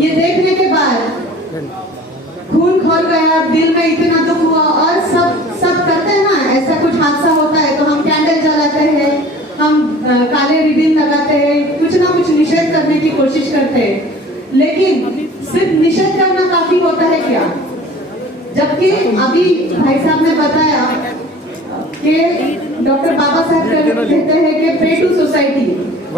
ये देखने के बाद खून खोल गया, दिल में इतना दुख हुआ। और सब करते हैं ना, ऐसा कुछ हादसा होता है तो हम कैंडल जलाते हैं, हम काले रिबन लगाते हैं, कुछ ना कुछ निषेध करने की कोशिश करते हैं। लेकिन सिर्फ निषेध करना काफी होता है क्या? जबकि अभी भाई साहब ने बताया कि डॉक्टर बाबा साहब कहते हैं कि पे टू सोसाइटी।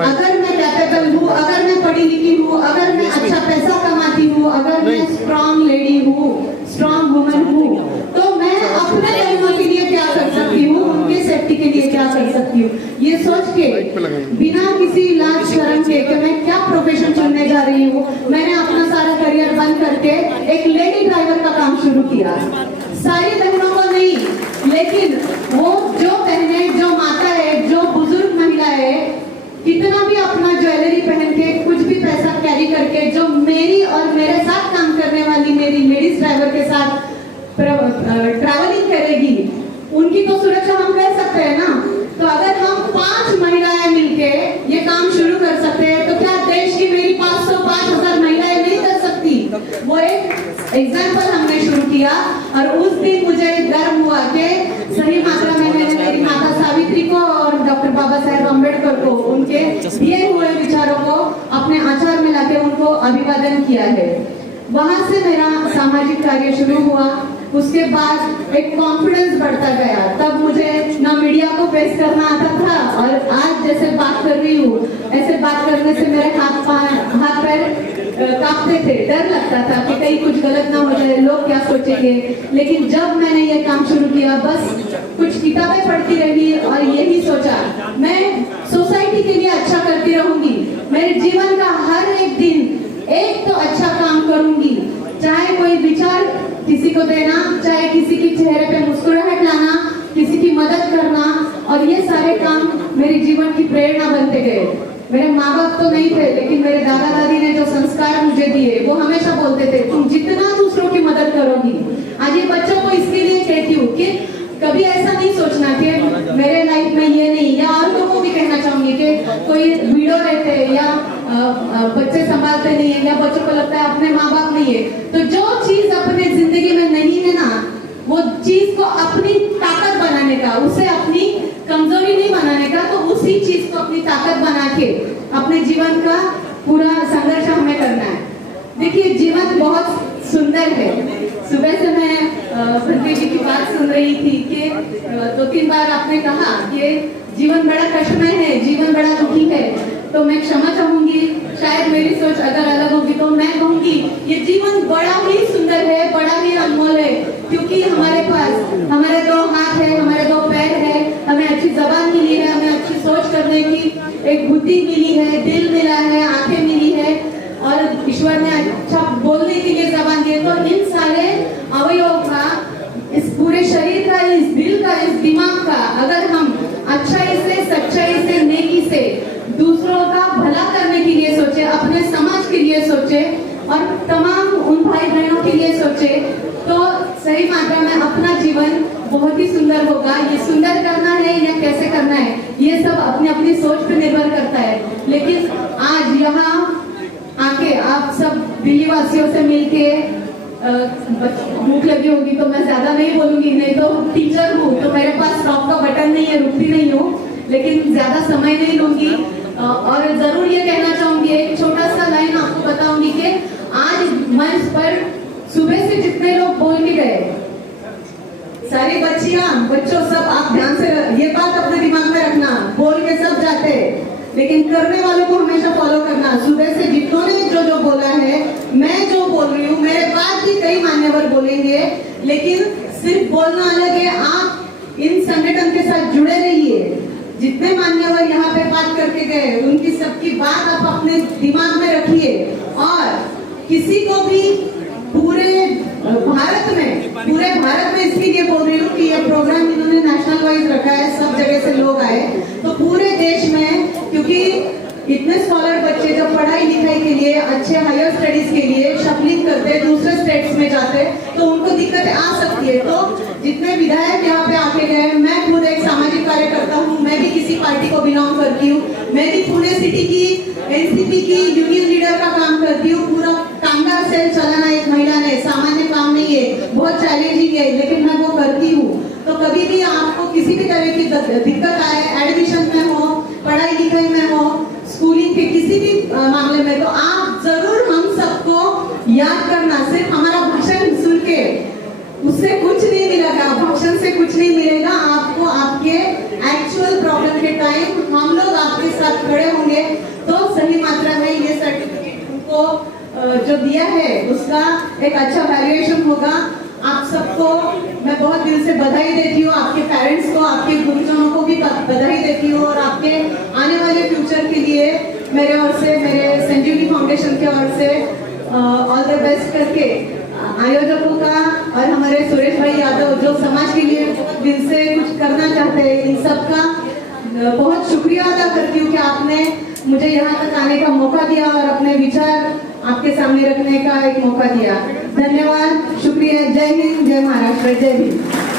अगर मैं कैपेबल हूँ, अगर मैं पढ़ी लिखी हूँ, अगर मैं अच्छा पैसा कमाती हूँ, अगर मैं स्ट्रॉन्ग लेडी हूँ, स्ट्रॉन्ग वुमन हूँ, तो मैं अपने लोगों के लिए क्या कर सकती हूँ, उनके सेफ्टी के लिए क्या कर सकती हूँ। ये सोच के बिना किसी लाज शर्म के कि मैं क्या प्रोफेशन चुनने जा रही हूँ, मैंने अपना सारा करियर बंद करके एक लेडी ड्राइवर का काम शुरू किया। सारी बहनों को नहीं, लेकिन वो जो बहनें, जो माता है, जो बुजुर्ग महिला है, कितना भी अपना ज्वेलरी पहन के, कुछ भी पैसा कैरी करके, जो मेरी और मेरे साथ काम करने वाली मेरी लेडीज ड्राइवर के साथ ट्रैवलिंग करेगी, उनकी तो सुरक्षा हम कर सकते हैं ना। तो अगर हम 5 महिलाएं मिलके ये काम शुरू कर सकते हैं, तो क्या देश की मेरी 500-5000 महिलाएं नहीं कर सकती? वो एक एग्जाम्पल हमने शुरू किया और उस दिन मुझे गर्व हुआ कि सही मात्रा में मैंने मेरी माता सावित्री को और डॉक्टर बाबा साहेब अम्बेडकर को, उनके दिए हुए विचारों को अपने आचार में लाके उनको अभिवादन किया है। वहां से मेरा सामाजिक कार्य शुरू हुआ। उसके बाद एक कॉन्फिडेंस बढ़ता गया। तब मुझे ना मीडिया को फेस करना आता था, और आज जैसे बात कर रही हूँ, ऐसे बात करने से मेरे हाथ पैर कांपते थे, डर लगता था कि कहीं कुछ गलत ना हो जाए, लोग क्या सोचेंगे। लेकिन जब मैंने ये काम शुरू किया, बस कुछ किताबें पढ़ती रही और यही सोचा मैं सोसाइटी के लिए अच्छा करती रहूंगी। मेरे जीवन का हर एक दिन एक तो अच्छा काम करूंगी, चाहे कोई विचार किसी को देना, चाहे किसी के चेहरे पे मुस्कुराहट लाना, किसी की मदद करना, और ये सारे काम मेरे जीवन की प्रेरणा बनते गए। मेरे माँ बाप तो नहीं थे, लेकिन मेरे दादा दादी ने जो संस्कार मुझे दिए, वो हमेशा बोलते थे तुम जितना दूसरों की मदद करोगी। आज ये बच्चों को इसके लिए कहती हूँ कि कभी ऐसा नहीं सोचना कि मेरे लाइफ में ये नहीं, या और लोगों को भी कहना चाहूंगी कि कोई वीडियो रहते हैं या बच्चे संभालते नहीं है, या बच्चों को लगता है अपने माँ बाप नहीं है, तो जो चीज अपने जिंदगी में नहीं है ना, वो चीज को अपनी ताकत बनाने का, उसे अपनी कमजोरी नहीं बनाने का, तो उसी चीज को अपनी ताकत बना के अपने जीवन का पूरा संघर्ष हमें करना है। देखिए, जीवन बहुत सुंदर है। सुबह से मैं पृथ्वी जी की बात सुन रही थी कि 2-3 बार आपने कहा कि जीवन बड़ा कष्टमय है, जीवन बड़ा दुखी है। तो मैं क्षमा चाहूंगी, शायद मेरी सोच अगर अलग होगी तो मैं कहूंगी ये जीवन बड़ा ही सुंदर है, बड़ा ही अनमोल है, क्योंकि हमारे पास हमारे 2 हाथ है, हमारे 2 पैर है, हमें अच्छी जबान मिली है, हमें अच्छी सोच करने की एक बुद्धि मिली है, दिल मिला है, आंखें मिली है, और ईश्वर ने अच्छा बोलने के लिए जबान दी है। तो इन सारे अवयवों का, इस पूरे शरीर का, इस दिल का, इस दिमाग का अगर हम अच्छाई से, सच्चाई से, नेकी से दूसरों का भला करने के लिए सोचे, अपने समाज के लिए सोचे और तमाम उन भाई बहनों के लिए सोचे, तो सही मात्रा में अपना जीवन बहुत ही सुंदर होगा। ये सुंदर करना है या कैसे करना है, ये सब अपनी अपनी सोच पे निर्भर करता है। लेकिन आज यहाँ आके आप सब दिल्ली वासियों से मिलके, भूख लगी होगी तो मैं ज्यादा नहीं बोलूंगी, नहीं तो टीचर हूँ तो मेरे पास स्टॉप का बटन नहीं है, रुकती नहीं हूँ, लेकिन ज्यादा समय नहीं लूंगी। और जरूर ये कहना चाहूंगी, एक छोटा सा लाइन आपको बताऊंगी कि आज मंच पर सुबह से जितने लोग बोल के गए, सारी बच्चियां, बच्चों, सब आप ध्यान से ये बात अपने दिमाग में रखना, बोल के सब जाते, लेकिन करने वालों को हमेशा फॉलो करना। सुबह से जितनों ने जो बोला है, मैं जो बोल रही हूँ, मेरे बाद भी कई मान्यवर बोलेंगे, लेकिन सिर्फ बोलना अलग है। आप इन संगठन के साथ जुड़े रहिए। जितने मान्यवर यहाँ पे बात करके गए, उनकी सबकी बात आप अपने दिमाग में रखिए, और किसी को भी पूरे भारत में इसलिए बोल रही हूँ कि ये प्रोग्राम इन्होंने नेशनल वाइज रखा है, सब जगह से लोग आए, तो पूरे देश में, क्योंकि इतने स्कॉलर बच्चे जब पढ़ाई लिखाई के लिए, अच्छे हायर स्टडीज के लिए शफलिंग करते, दूसरे स्टेट्स में जाते, तो उनको दिक्कतें आ सकती है। तो जितने विधायक यहाँ पे आके गए, मैं खुद एक सामाजिक कार्यकर्ता हूँ, मैं भी किसी पार्टी को बिलोंग करती हूँ, मैं भी पुणे सिटी की एनसीपी की यूनियन लीडर का काम करती हूँ, पूरा कुछ नहीं मिलेगा आपको। आपके एक्चुअल प्रॉब्लम के टाइम हम लोग आपके साथ खड़े होंगे, तो सही मात्रा में ये सर्टिफिकेट उनको जो दिया है उसका एक अच्छा वैल्यूएशन होगा। आप सबको मैं बहुत दिल से बधाई देती हूँ, आपके पेरेंट्स को, आपके गुरुजनों को भी बधाई देती हूँ, और आपके आने वाले फ्यूचर के लिए मेरे ओर से, मेरे संजीवनी फाउंडेशन के ओर से ऑल द बेस्ट करके आयोजकों का और हमारे सुरेश भाई यादव जो समाज के लिए दिल से कुछ करना चाहते हैं, इन सब का बहुत शुक्रिया अदा करती हूँ कि आपने मुझे यहाँ तक आने का मौका दिया और अपने विचार आपके सामने रखने का एक मौका दिया। धन्यवाद, शुक्रिया। जय हिंद, जय महाराष्ट्र, जय भीम।